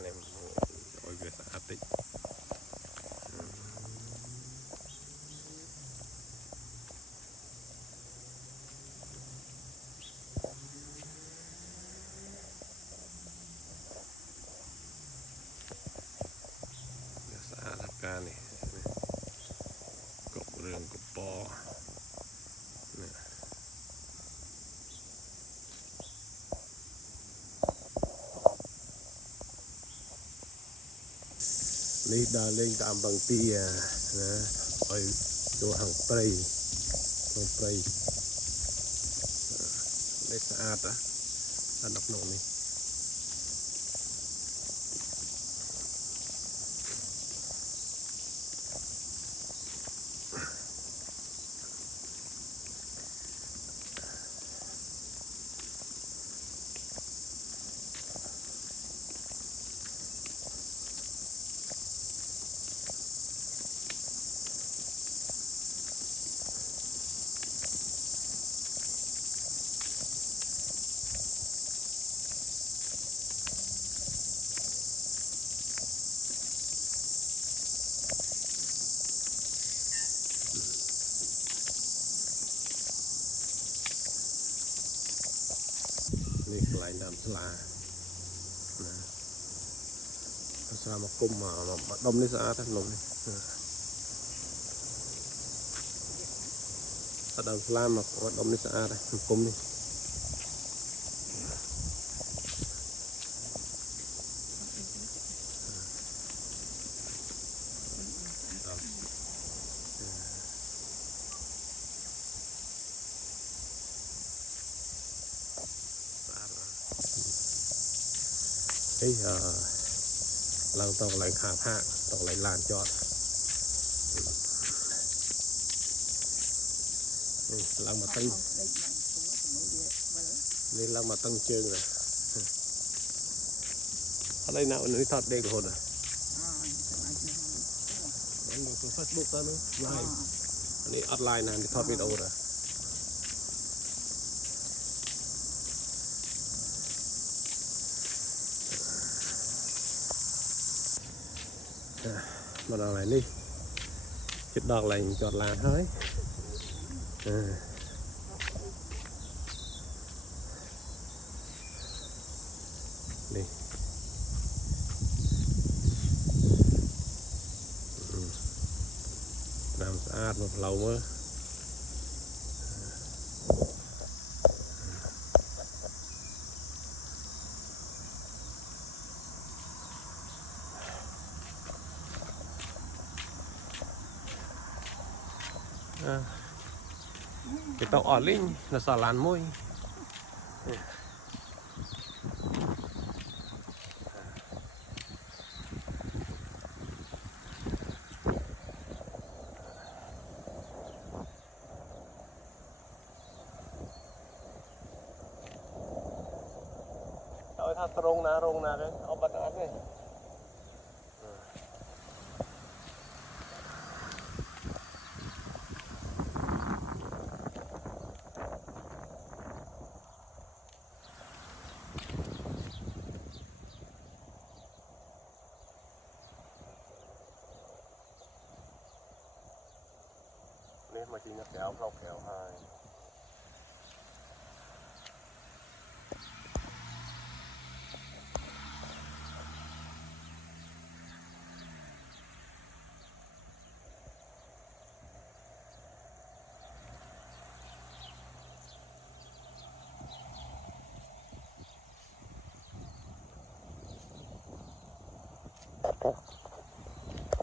này ôi việc áp tịnh xã tháp ca này cột rừng cột bòนี่ดาเล่งตามบางตีนะไปตัวหางไพรหางไพรได้สะอาดอันดับหนึ่งนี่นี่ไหลน้ำสลานะสลามากุมมาดมนี่สะอาดทั้งนมนี่ถ้าดมสลามาดมนี่สะอาดมันกุมนี่เฮ้ยเราต้องไหลขาผ้าต้องไหลลานจอดนี่เรามาตั้งนี่เรามาตั้งเชิงเลยอะไรnàoนึกทอดเด็กคนอ่ะอันนี้คือ Facebook ตอนนี้ไลน์อันนี้ออนไลน์นะที่ทอดวิดีโอนะมาดอกอะไรนี่จุดดอกอะไรจอดลานเฮ้ยนี่น้ำสะอาดมาเราเมื่อcái tàu ở linh là xả làn môi thôi thà rong na đấy ông bắt ăn này nên mà chỉ nhập kéo lọc kéo hai Okay.